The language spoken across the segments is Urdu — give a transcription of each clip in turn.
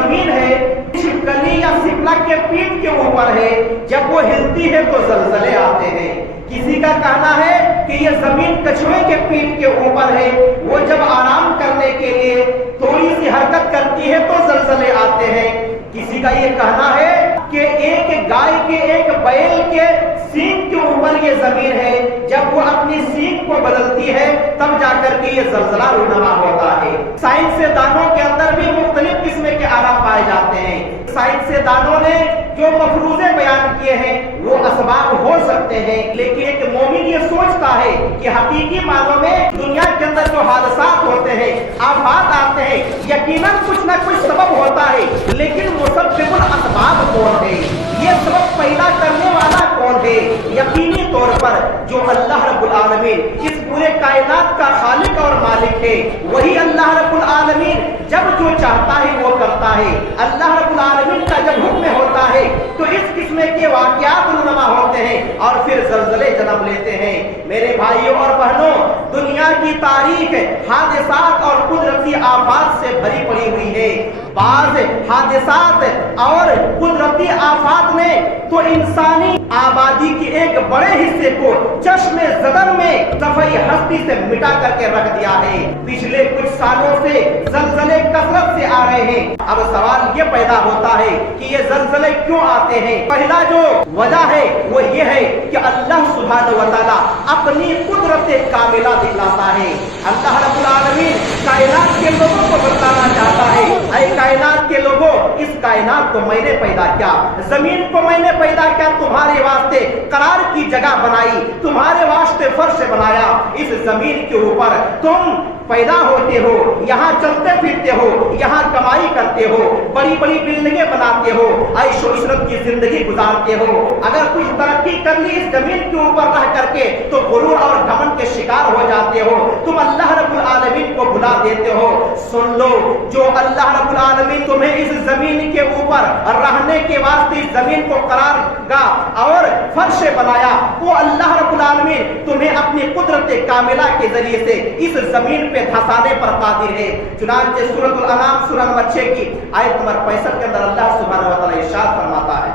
زمین ہے چھپکلی یا سپلک کے پیٹ کے اوپر ہے، جب وہ ہلتی ہے تو زلزلے آتے ہیں۔ کسی کا کہنا ہے کہ یہ زمین کچھوے کے پیٹ کے اوپر ہے، وہ جب آرام کرنے کے لیے تھوڑی سی حرکت کرتی ہے تو زلزلے آتے ہیں۔ کسی کا یہ کہنا ہے کہ ایک گائے کے ایک بیل کے سینگ کے اوپر یہ زمین ہے، جب وہ اپنی سینگ کو بدلتی ہے تب جا کر کے یہ زلزلہ رونما ہوتا ہے۔ سائنس دانوں کے اندر بھی مختلف قسم کے آرا پائے جاتے ہیں۔ سائنس دانوں نے جو مفروضے بیان کیے ہیں وہ اسباب ہو سکتے ہیں، لیکن ایک مومن یہ سوچتا ہے کہ حقیقی معنوں میں دنیا کے اندر جو حادثات ہوتے ہیں، آفات آتے ہیں، یقیناً کچھ نہ کچھ سبب ہوتا ہے، لیکن مسبب الاسباب کون ہے؟ یہ سبب پیدا کرنے والا کون ہے؟ یقینی طور پر جو اللہ رب العالمین اس پورے کائنات کا خالق اور مالک ہے، وہی اللہ رب العالمین جب جو چاہتا ہے وہ کرتا ہے۔ اللہ رب العالمین کا جب حکم ہوتا ہے تو اس قسم کے واقعات رونما ہوتے ہیں اور پھر زلزلے جنم لیتے ہیں۔ میرے بھائیوں اور بہنوں، دنیا کی تاریخ حادثات اور قدرتی آفات سے بھری پڑی ہوئی ہے۔ بعض حادثات اور قدرتی آفات نے تو انسانی آبادی کے ایک بڑے حصے کو چشم زدن میں صفحہ ہستی سے مٹا کر کے رکھ دیا ہے۔ پچھلے کچھ سالوں سے زلزلے کثرت سے آ رہے ہیں۔ اب سوال یہ پیدا ہوتا ہے کہ یہ زلزلے کیوں آتے ہیں؟ پہلا جو وجہ ہے وہ یہ ہے کہ اللہ سبحانہ و تعالی اپنی قدرت کاملہ دکھلاتا ہے۔ اللہ رب العالمین کائنات کے لوگوں کو بتانا چاہتا ہے، اے کائنات کے لوگوں، اس کائنات کو میں نے پیدا کیا، زمین کو میں نے پیدا کیا، تمہارے واسطے قرار کی جگہ بنائی، تمہارے واسطے فرش بنایا۔ اس زمین کے اوپر تم پیدا ہوتے ہو، یہاں چلتے پھرتے ہو، یہاں کمائی کرتے ہو، بڑی بڑی بلڈنگیں بناتے ہو، عیش و عشرت کی زندگی گزارتے ہو۔ اگر کچھ ترقی کر لی اس زمین کے اوپر رہ کر کے تو غرور اور گھمنڈ کے شکار ہو جاتے ہو، تم اللہ رب العالمین کو بھلا دیتے ہو۔ سن لو، جو اللہ رب العالمین تمہیں اس زمین کے اوپر رہنے کے واسطے اس زمین کو قرار گاہ اور فرش بنایا، وہ اللہ رب العالمین تمہیں اپنی قدرت کاملہ کے ذریعے سے اس زمین پہ دھسانے پر قادر ہے۔ چنانچہ سورۃ الانعام سورہ نمبر 6 کی آیت نمبر 65 کے اندر اللہ سبحانہ و تعالی ارشاد فرماتا ہے،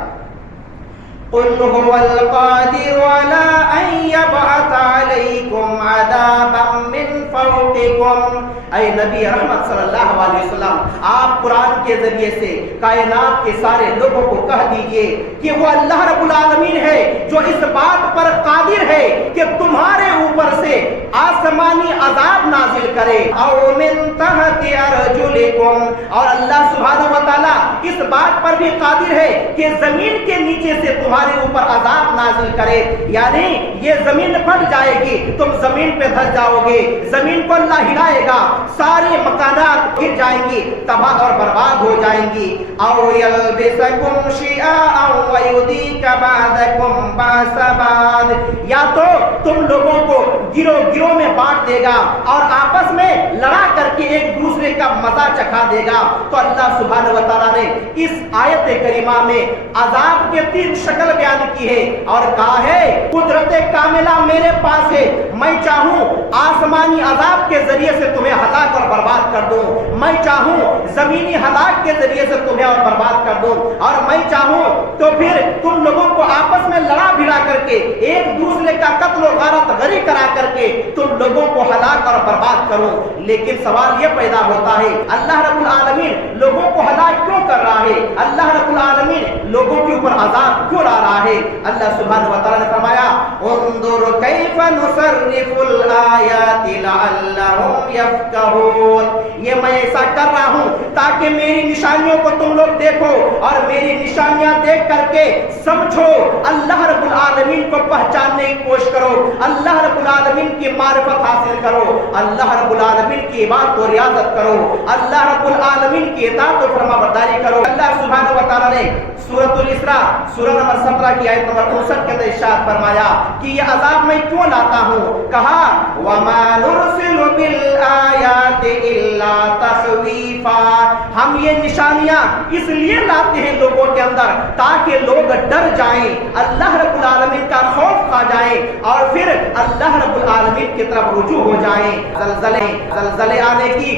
قُلْ هُوَ الْقَادِرُ عَلَىٰ أَن يَبْعَثَ عَلَيْكُمْ عَذَابًا مِّن فَوْقِكُمْ۔ اے نبی رحمت صلی اللہ علیہ وسلم، آپ قرآن کے ذریعے سے کائنات کے سارے لوگوں کو کہہ دیجئے کہ وہ اللہ رب العالمین ہے جو اس بات پر قادر ہے کہ تمہارے اوپر سے آسمانی عذاب نازل کرے، او من تحت ارجلکم، اور اللہ سبحانہ و تعالیٰ اس بات پر بھی قادر ہے کہ زمین کے نیچے سے تمہارے اوپر عذاب نازل کرے، یعنی یہ زمین پھٹ جائے گی، تم زمین پہ دھس جاؤ گے، زمین کو اللہ ہلائے گا، سارے مکانات گر جائیں گی، تباہ اور برباد ہو جائیں گی۔ او یلبسکم شیعا ویذیق بعضکم بأس بعض، یا تو تم لوگوں کو گروہ میں بانٹ دے گا اور آپس میں لڑا کر کے ایک دوسرے کا مزہ چکھا دے گا۔ تو اللہ سبحانہ و تعالیٰ نے اس آیت کریمہ میں عذاب کے 3 شکل بیان کی ہے اور کہا ہے قدرت کاملہ میرے پاس ہے، میں چاہوں آسمانی عذاب کے ذریعے سے تمہیں ہلاک اور برباد کر دوں، میں چاہوں زمینی ہلاک کے ذریعے سے تمہیں اور برباد کر دوں، اور میں چاہوں تو پھر تم لوگوں کو آپس میں لڑا بھڑا کر کے ایک دوسرے کا قتل و غارت غری کرا کر کے تم لوگوں کو ہلاک اور برباد کروں۔ لیکن سوال یہ پیدا ہوتا ہے، اللہ رب العالمین لوگوں کو ہلاک کیوں کر رہا ہے؟ اللہ رب العالمین لوگوں کے اوپر عذاب کیوں لا رہا ہے؟ اللہ سبحانہ و تعالیٰ نے فرمایا، انظر کیف نصرف الآیات لعلہم یفقہون، یہ میں ایسا کر رہا ہوں تاکہ میری نشانیوں کو تم لوگ دیکھو اور میری نشانیاں دیکھ کر کے سمجھو، اللہ رب العالمین کو پہچاننے کی کوشش کرو، اللہ رب العالمین کی معرفت حاصل کرو، اللہ رب العالمین کی عبادت و ریاضت کرو، اللہ رب العالمین کی اطاعت و فرما برداری کرو۔ اللہ سبحانہ و تعالیٰ نے سورۃ الاسراء سورہ نمبر 17 کی آیت نمبر 59 کے اندر ارشاد فرمایا کہ یہ عذاب میں کیوں لاتا ہوں؟ کہا وَمَا نُرْسِلُ بِالْآيَاتِ إِلَّا تَخْوِيفًا، ہم یہ نشانیاں اس لیے لاتے ہیں لوگوں کے اندر تاکہ لوگ ڈر جائیں، اللہ رب العالمین کا خوف کھا جائیں اور پھر اللہ رب العالمین کی طرف رجوع ہو جائیں۔ زلزلے آنے کی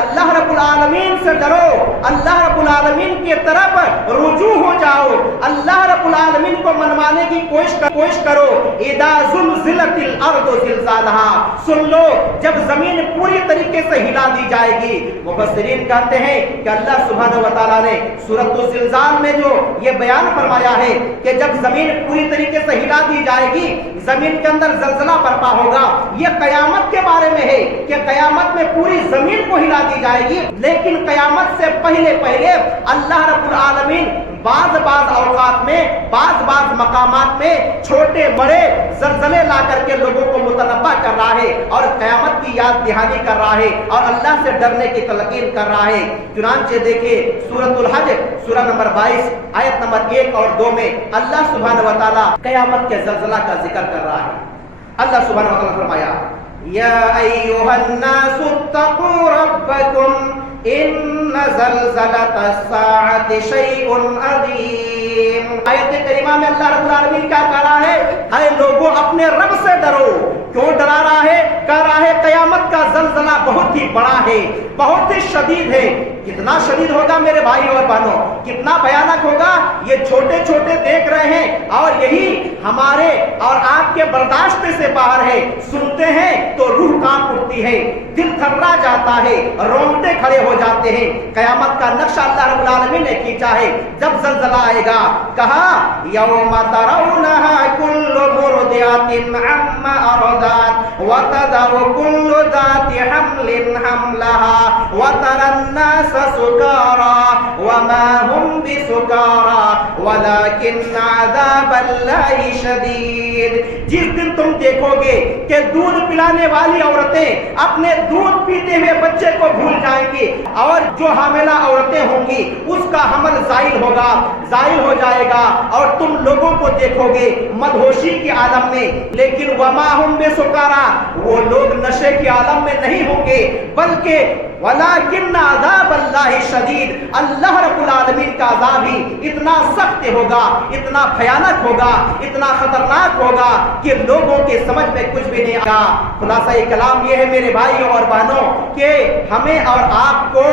اللہ رب العالمین سے ڈرو، اللہ رب العالمین کی طرف رجوع ہو جاؤ، اللہ رب العالمین کو منوانے کی کوشش کرو۔ اذا زلزلت الارض زلزالہا، سن لو جب زمین پوری طریقے سے ہلا دی جائے گی۔ مفسرین کہتے ہیں کہ اللہ سبحانہ و تعالیٰ نے سورۃ الزلزال میں جو یہ بیان فرمایا ہے کہ جب زمین پوری طریقے سے ہلا دی جائے گی، زمین کے اندر زلزلہ برپا ہوگا، یہ قیامت کے بارے میں ہے کہ قیامت میں پوری زمین کو ہلا دی جائے گی۔ لیکن قیامت سے پہلے اللہ رب العالمین بعض اوقات میں بعض مقامات میں چھوٹے بڑے زلزلے لا کر کے لوگوں کو متنبہ کر رہا ہے اور قیامت کی یاد دہانی کر رہا ہے اور اللہ سے ڈرنے کی تلقین کر رہا ہے۔ چنانچہ دیکھیے سورۃ الحج سورہ نمبر 22 آیت نمبر 1 اور 2 میں اللہ سبحانہ و تعالیٰ قیامت کے زلزلہ کا ذکر کر رہا ہے۔ اللہ سبحانہ و تعالیٰ نے فرمایا یا ایھا الناس اتقوا ربکم ان زلزلۃ الساعۃ شیء عظیم۔ آیت کریمہ میں اللہ رب العالمین کیا کہہ رہا ہے؟ اے لوگوں اپنے رب سے ڈرو۔ کیوں ڈرا رہا ہے؟ کہہ رہا ہے قیامت کا زلزلہ بہت ہی بڑا ہے، بہت ہی شدید ہے۔ کتنا شدید ہوگا میرے بھائی اور بہنوں، کتنا بھیانک ہوگا یہ چھوٹے چھوٹے دیکھ رہے ہیں اور یہی ہمارے اور آپ کے برداشت سے باہر ہے۔ سنتے ہیں تو روح کانپ اٹھتی ہے، دل تھرا جاتا ہے، رونگٹے کھڑے ہو جاتے ہیں۔ قیامت کا نقشہ اللہ رب العالمین نے کھینچا ہے۔ جب زلزلہ آئے گا کہا یوم ترونہا کل مرضعۃ عما ارضعت وتضع کل ذات حمل حملہا وتری الناس سکارى وما هم بسکارى ولكن عذاب اللہ شدید۔ جس دن تم دیکھو گے کہ دودھ پلانے والی عورتیں اپنے دودھ پیتے ہوئے بچے کو بھول جائیں گی اور جو حاملہ عورتیں ہوں گی اس کا حمل زائل ہو جائے گا اور تم لوگوں کو دیکھو گے مدہوشی کے عالم میں، لیکن وما هم بسکارى وہ لوگ نشے کے عالم میں نہیں ہوں گے، بلکہ ولیکن عذاب اللہ شدید، اللہ رب العالمین کا عذاب ہی اتنا سخت ہوگا، اتنا بھیانک ہوگا، اتنا خطرناک ہوگا کہ لوگوں کے سمجھ میں کچھ بھی نہیں آگا۔ خلاصہ کلام یہ ہے میرے بھائیوں اور بہنوں کہ ہمیں اور آپ کو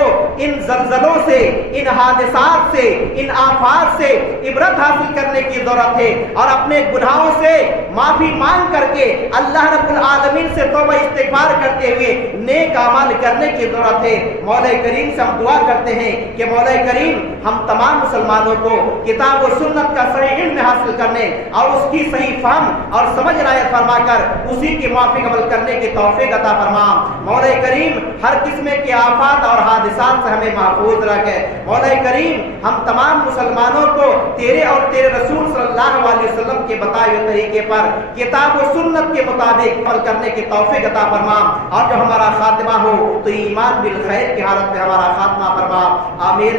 ان زلزلوں سے، ان حادثات سے، ان آفات سے عبرت حاصل کرنے کی ضرورت ہے اور اپنے گناہوں سے معافی مانگ کر کے اللہ رب العالمین سے توبہ استغفار کرتے ہوئے نیک اعمال کرنے کی ضرورت ہے۔ مولا کریم سے ہم دعا کرتے ہیں کہ مولا کریم ہم تمام مسلمانوں کو کتاب و سنت کا صحیح علم حاصل کرنے اور اس کی صحیح فہم اور سمجھ رعایت فرما کر اسی کے موافق عمل کرنے کی توفیق عطا فرما۔ مولا کریم ہر قسم کے آفات اور حادثات سے ہمیں محفوظ رکھے۔ مولا کریم ہم تمام مسلمانوں کو تیرے اور تیرے رسول صلی اللہ علیہ وسلم کے بتائے ہوئے طریقے پر کتاب و سنت کے مطابق عمل کرنے کی توفیق عطا فرما اور جو ہمارا خاتمہ ہو تو ایمان بالخیر کی حالت میں ہمارا خاتمہ فرما۔ آمین۔